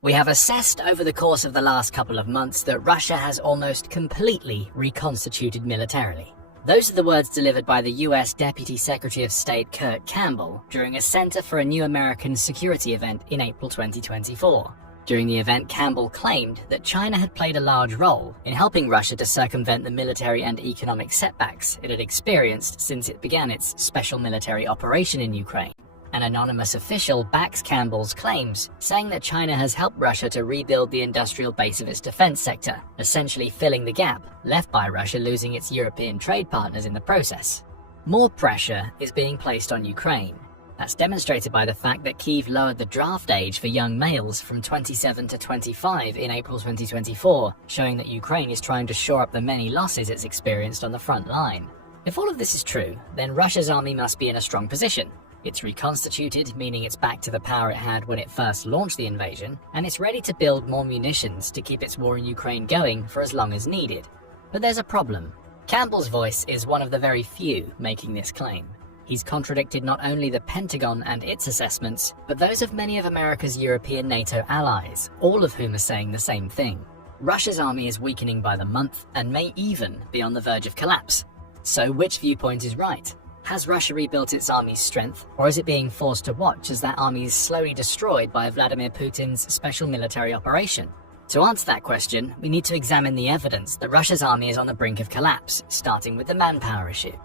We have assessed over the course of the last couple of months that Russia has almost completely reconstituted militarily. Those are the words delivered by the US Deputy Secretary of State Campbell during a Center for a New American Security event in April 2024. During the event, Campbell claimed that China had played a large role in helping Russia to circumvent the military and economic setbacks it had experienced since it began its special military operation in Ukraine. An anonymous official backs Campbell's claims, saying that China has helped Russia to rebuild the industrial base of its defense sector, essentially filling the gap left by Russia losing its European trade partners in the process. More pressure is being placed on Ukraine. That's demonstrated by the fact that Kyiv lowered the draft age for young males from 27 to 25 in April 2024, showing that Ukraine is trying to shore up the many losses it's experienced on the front line. If all of this is true, then Russia's army must be in a strong position. It's reconstituted, meaning it's back to the power it had when it first launched the invasion, and it's ready to build more munitions to keep its war in Ukraine going for as long as needed. But there's a problem. Campbell's voice is one of the very few making this claim. He's contradicted not only the Pentagon and its assessments, but those of many of America's European NATO allies, all of whom are saying the same thing. Russia's army is weakening by the month and may even be on the verge of collapse. So which viewpoint is right? Has Russia rebuilt its army's strength, or is it being forced to watch as that army is slowly destroyed by Vladimir Putin's special military operation? To answer that question, we need to examine the evidence that Russia's army is on the brink of collapse, starting with the manpower issue.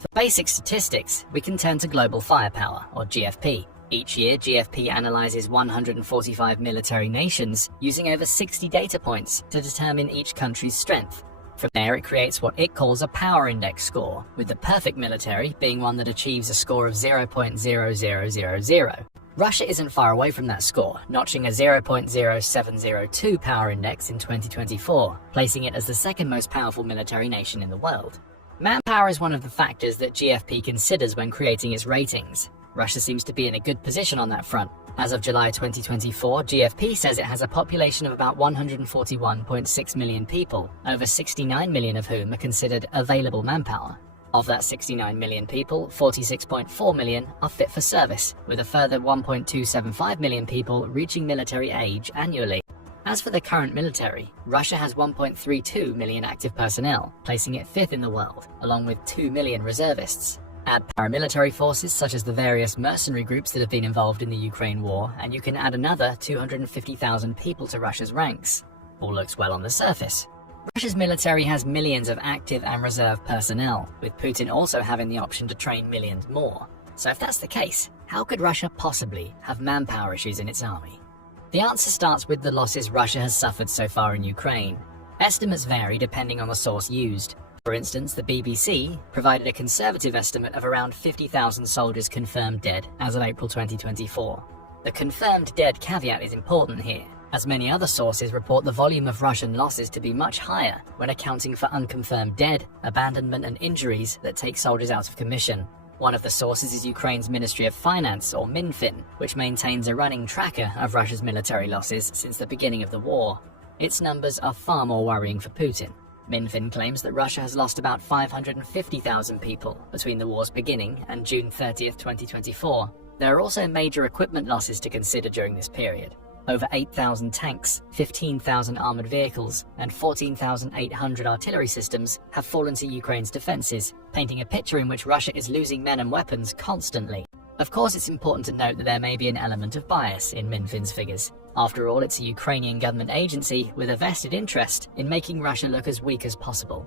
For basic statistics, we can turn to global firepower, or GFP. Each year, GFP analyzes 145 military nations using over 60 data points to determine each country's strength. From there, it creates what it calls a power index score, with the perfect military being one that achieves a score of 0.0000. Russia isn't far away from that score, notching a 0.0702 power index in 2024, placing it as the second most powerful military nation in the world. Manpower is one of the factors that GFP considers when creating its ratings. Russia seems to be in a good position on that front. As of July 2024, GFP says it has a population of about 141.6 million people, over 69 million of whom are considered available manpower. Of that 69 million people, 46.4 million are fit for service, with a further 1.275 million people reaching military age annually. As for the current military, Russia has 1.32 million active personnel, placing it fifth in the world, along with 2 million reservists. Add paramilitary forces such as the various mercenary groups that have been involved in the Ukraine war, and you can add another 250,000 people to Russia's ranks. All looks well on the surface. Russia's military has millions of active and reserve personnel, with Putin also having the option to train millions more. So if that's the case, how could Russia possibly have manpower issues in its army? The answer starts with the losses Russia has suffered so far in Ukraine. Estimates vary depending on the source used. For instance, the BBC provided a conservative estimate of around 50,000 soldiers confirmed dead as of April 2024. The confirmed dead caveat is important here, as many other sources report the volume of Russian losses to be much higher when accounting for unconfirmed dead, abandonment and injuries that take soldiers out of commission. One of the sources is Ukraine's Ministry of Finance, or Minfin, which maintains a running tracker of Russia's military losses since the beginning of the war. Its numbers are far more worrying for Putin. Minfin claims that Russia has lost about 550,000 people between the war's beginning and June 30th, 2024. There are also major equipment losses to consider during this period. Over 8,000 tanks, 15,000 armored vehicles, and 14,800 artillery systems have fallen to Ukraine's defenses, painting a picture in which Russia is losing men and weapons constantly. Of course, it's important to note that there may be an element of bias in Minfin's figures. After all, it's a Ukrainian government agency with a vested interest in making Russia look as weak as possible.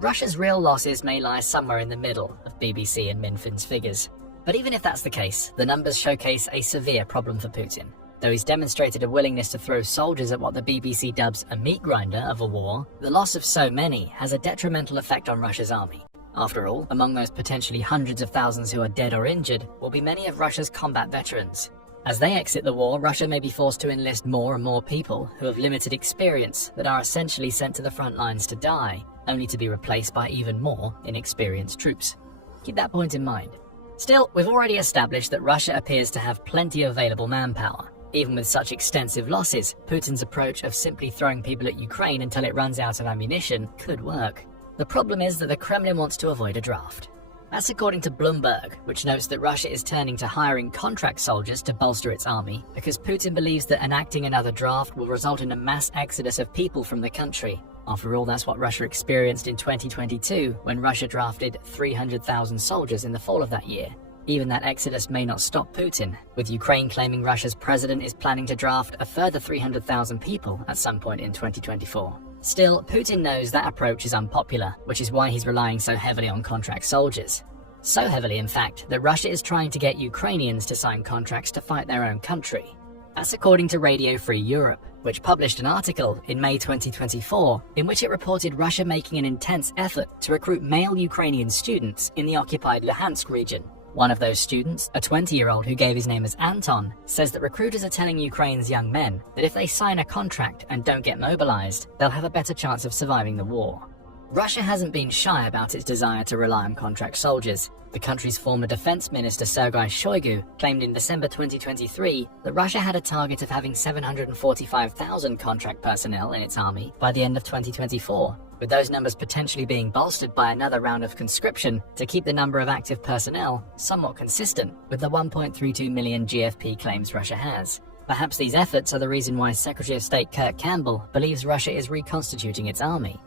Russia's real losses may lie somewhere in the middle of BBC and Minfin's figures. But even if that's the case, the numbers showcase a severe problem for Putin. Though he's demonstrated a willingness to throw soldiers at what the BBC dubs a meat grinder of a war, the loss of so many has a detrimental effect on Russia's army. After all, among those potentially hundreds of thousands who are dead or injured will be many of Russia's combat veterans. As they exit the war, Russia may be forced to enlist more and more people who have limited experience that are essentially sent to the front lines to die, only to be replaced by even more inexperienced troops. Keep that point in mind. Still, we've already established that Russia appears to have plenty of available manpower. Even with such extensive losses, Putin's approach of simply throwing people at Ukraine until it runs out of ammunition could work. The problem is that the Kremlin wants to avoid a draft. That's according to Bloomberg, which notes that Russia is turning to hiring contract soldiers to bolster its army because Putin believes that enacting another draft will result in a mass exodus of people from the country. After all, that's what Russia experienced in 2022 when Russia drafted 300,000 soldiers in the fall of that year. Even that exodus may not stop Putin, with Ukraine claiming Russia's president is planning to draft a further 300,000 people at some point in 2024. Still, Putin knows that approach is unpopular, which is why he's relying so heavily on contract soldiers. So heavily, in fact, that Russia is trying to get Ukrainians to sign contracts to fight their own country. That's according to Radio Free Europe, which published an article in May 2024 in which it reported Russia making an intense effort to recruit male Ukrainian students in the occupied Luhansk region. One of those students, a 20-year-old who gave his name as Anton, says that recruiters are telling Ukraine's young men that if they sign a contract and don't get mobilized, they'll have a better chance of surviving the war. Russia hasn't been shy about its desire to rely on contract soldiers. The country's former defense minister Sergei Shoigu claimed in December 2023 that Russia had a target of having 745,000 contract personnel in its army by the end of 2024, with those numbers potentially being bolstered by another round of conscription to keep the number of active personnel somewhat consistent with the 1.32 million GFP claims Russia has. Perhaps these efforts are the reason why Secretary of State Kurt Campbell believes Russia is reconstituting its army.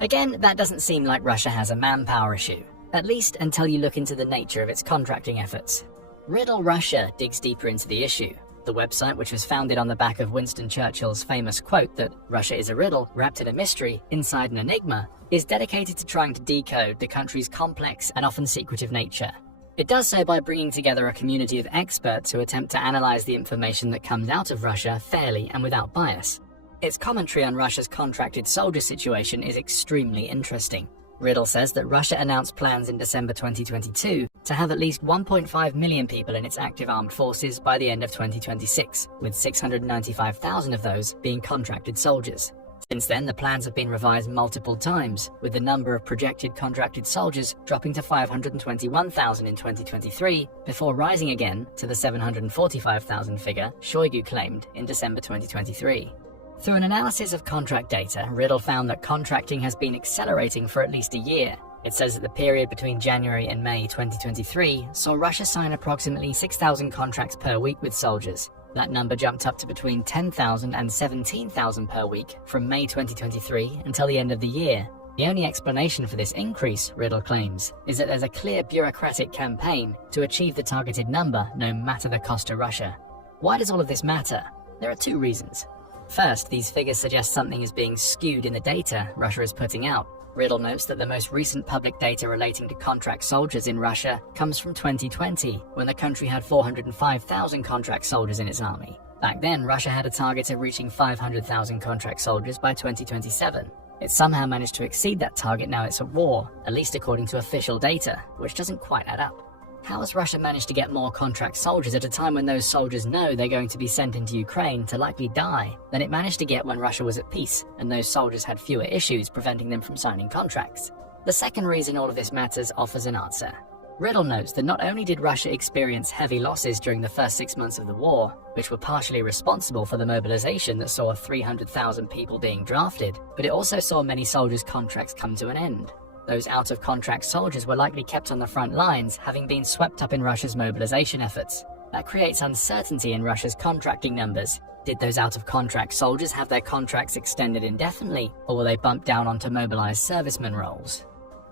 Again, that doesn't seem like Russia has a manpower issue, at least until you look into the nature of its contracting efforts. Riddle Russia digs deeper into the issue. The website, which was founded on the back of Winston Churchill's famous quote that Russia is a riddle wrapped in a mystery inside an enigma, is dedicated to trying to decode the country's complex and often secretive nature. It does so by bringing together a community of experts who attempt to analyze the information that comes out of Russia fairly and without bias. Its commentary on Russia's contracted soldier situation is extremely interesting. Riddle says that Russia announced plans in December 2022 to have at least 1.5 million people in its active armed forces by the end of 2026, with 695,000 of those being contracted soldiers. Since then, the plans have been revised multiple times, with the number of projected contracted soldiers dropping to 521,000 in 2023, before rising again to the 745,000 figure Shoigu claimed in December 2023. Through an analysis of contract data, Riddle found that contracting has been accelerating for at least a year. It says that the period between January and May 2023 saw Russia sign approximately 6,000 contracts per week with soldiers. That number jumped up to between 10,000 and 17,000 per week from May 2023 until the end of the year. The only explanation for this increase, Riddle claims, is that there's a clear bureaucratic campaign to achieve the targeted number no matter the cost to Russia. Why does all of this matter? There are two reasons. First, these figures suggest something is being skewed in the data Russia is putting out. Riddle notes that the most recent public data relating to contract soldiers in Russia comes from 2020, when the country had 405,000 contract soldiers in its army. Back then, Russia had a target of reaching 500,000 contract soldiers by 2027. It somehow managed to exceed that target now it's at war, at least according to official data, which doesn't quite add up. How has Russia managed to get more contract soldiers at a time when those soldiers know they're going to be sent into Ukraine to likely die than it managed to get when Russia was at peace and those soldiers had fewer issues preventing them from signing contracts? The second reason all of this matters offers an answer. Riddle notes that not only did Russia experience heavy losses during the first 6 months of the war, which were partially responsible for the mobilization that saw 300,000 people being drafted, but it also saw many soldiers' contracts come to an end. Those out-of-contract soldiers were likely kept on the front lines, having been swept up in Russia's mobilization efforts. That creates uncertainty in Russia's contracting numbers. Did those out-of-contract soldiers have their contracts extended indefinitely, or were they bumped down onto mobilized servicemen roles?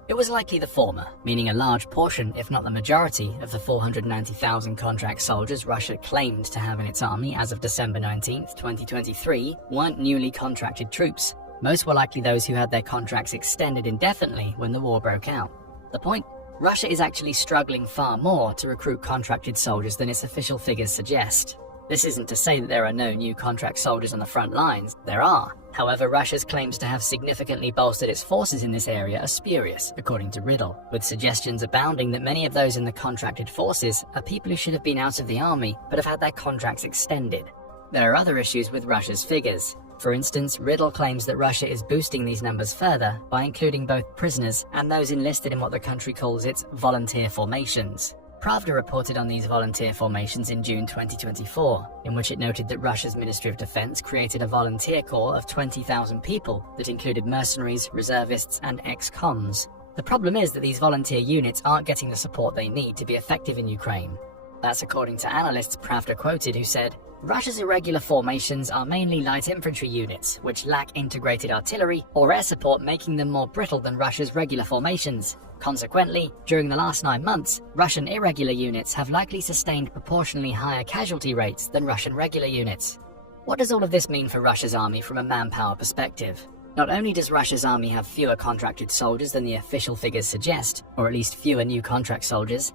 It was likely the former, meaning a large portion, if not the majority, of the 490,000 contract soldiers Russia claimed to have in its army as of December 19, 2023, weren't newly contracted troops. Most were likely those who had their contracts extended indefinitely when the war broke out. The point? Russia is actually struggling far more to recruit contracted soldiers than its official figures suggest. This isn't to say that there are no new contract soldiers on the front lines. There are. However, Russia's claims to have significantly bolstered its forces in this area are spurious, according to Riddle, with suggestions abounding that many of those in the contracted forces are people who should have been out of the army but have had their contracts extended. There are other issues with Russia's figures. For instance, Riddle claims that Russia is boosting these numbers further by including both prisoners and those enlisted in what the country calls its volunteer formations. Pravda reported on these volunteer formations in June 2024, in which it noted that Russia's Ministry of Defense created a volunteer corps of 20,000 people that included mercenaries, reservists, and ex-cons. The problem is that these volunteer units aren't getting the support they need to be effective in Ukraine. That's according to analysts Pravda quoted, who said, Russia's irregular formations are mainly light infantry units, which lack integrated artillery or air support, making them more brittle than Russia's regular formations. Consequently, during the last 9 months, Russian irregular units have likely sustained proportionally higher casualty rates than Russian regular units. What does all of this mean for Russia's army from a manpower perspective? Not only does Russia's army have fewer contracted soldiers than the official figures suggest, or at least fewer new contract soldiers,